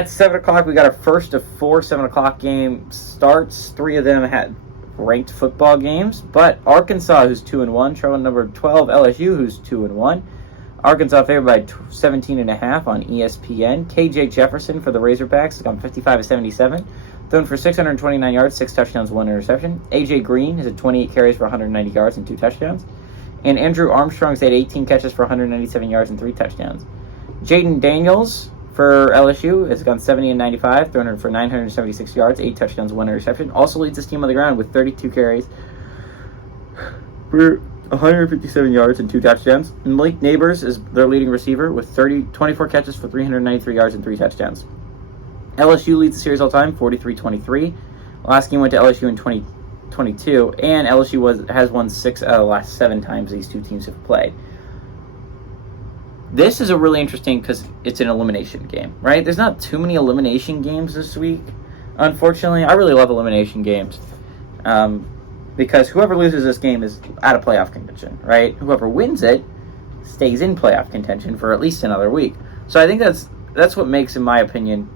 At 7 o'clock, we got our first of 4 7 o'clock game starts. 3 of them had ranked football games, but Arkansas, who's 2-1, traveling number 12, LSU, who's 2-1. Arkansas favored by 17.5 on ESPN. KJ Jefferson for the Razorbacks has gone 55-77, thrown for 629 yards, 6 touchdowns, 1 interception. AJ Green has had 28 carries for 190 yards and 2 touchdowns. And Andrew Armstrong's had 18 catches for 197 yards and 3 touchdowns. Jaden Daniels for LSU has gone 70-95, thrown for 976 yards, 8 touchdowns, 1 interception. Also leads his team on the ground with 32 carries for 157 yards and 2 touchdowns. And Malik Neighbors is their leading receiver with 24 catches for 393 yards and 3 touchdowns. LSU leads the series all time, 43-23. Last game went to LSU in 2022, and LSU has won 6 out of the last 7 times these two teams have played. This is a really interesting because it's an elimination game, right? There's not too many elimination games this week, unfortunately. I really love elimination games because whoever loses this game is out of playoff contention, right? Whoever wins it stays in playoff contention for at least another week. So I think that's what makes, in my opinion,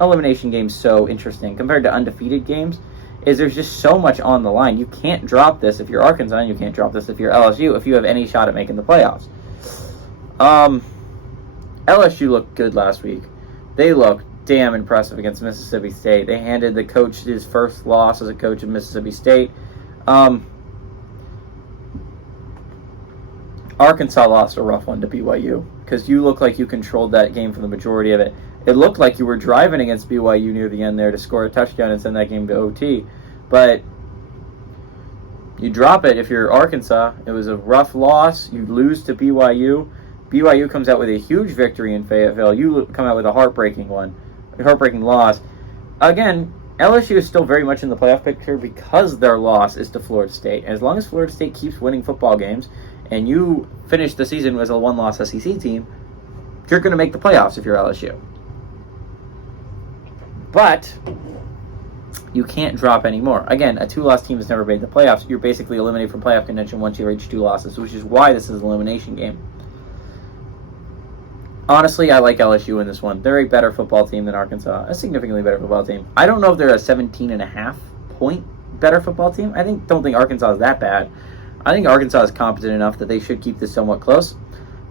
elimination games so interesting compared to undefeated games, is there's just so much on the line. You can't drop this if you're Arkansas, and you can't drop this if you're LSU if you have any shot at making the playoffs. LSU looked good last week. They looked damn impressive against Mississippi State. They handed the coach his first loss as a coach of Mississippi State. Arkansas lost a rough one to BYU because you look like you controlled that game for the majority of it. It looked like you were driving against BYU near the end there to score a touchdown and send that game to OT. But you drop it if you're Arkansas. It was a rough loss. You lose to BYU. BYU comes out with a huge victory in Fayetteville. You come out with a heartbreaking loss. Again, LSU is still very much in the playoff picture because their loss is to Florida State. As long as Florida State keeps winning football games and you finish the season as a one-loss SEC team, you're going to make the playoffs if you're LSU. But you can't drop anymore. Again, a 2-loss team has never made the playoffs. You're basically eliminated from playoff contention once you reach 2 losses, which is why this is an elimination game. Honestly, I like LSU in this one. They're a better football team than Arkansas, a significantly better football team. I don't know if they're a 17.5 point better football team. Don't think Arkansas is that bad. I think Arkansas is competent enough that they should keep this somewhat close.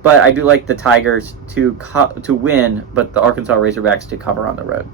But I do like the Tigers to win, but the Arkansas Razorbacks to cover on the road.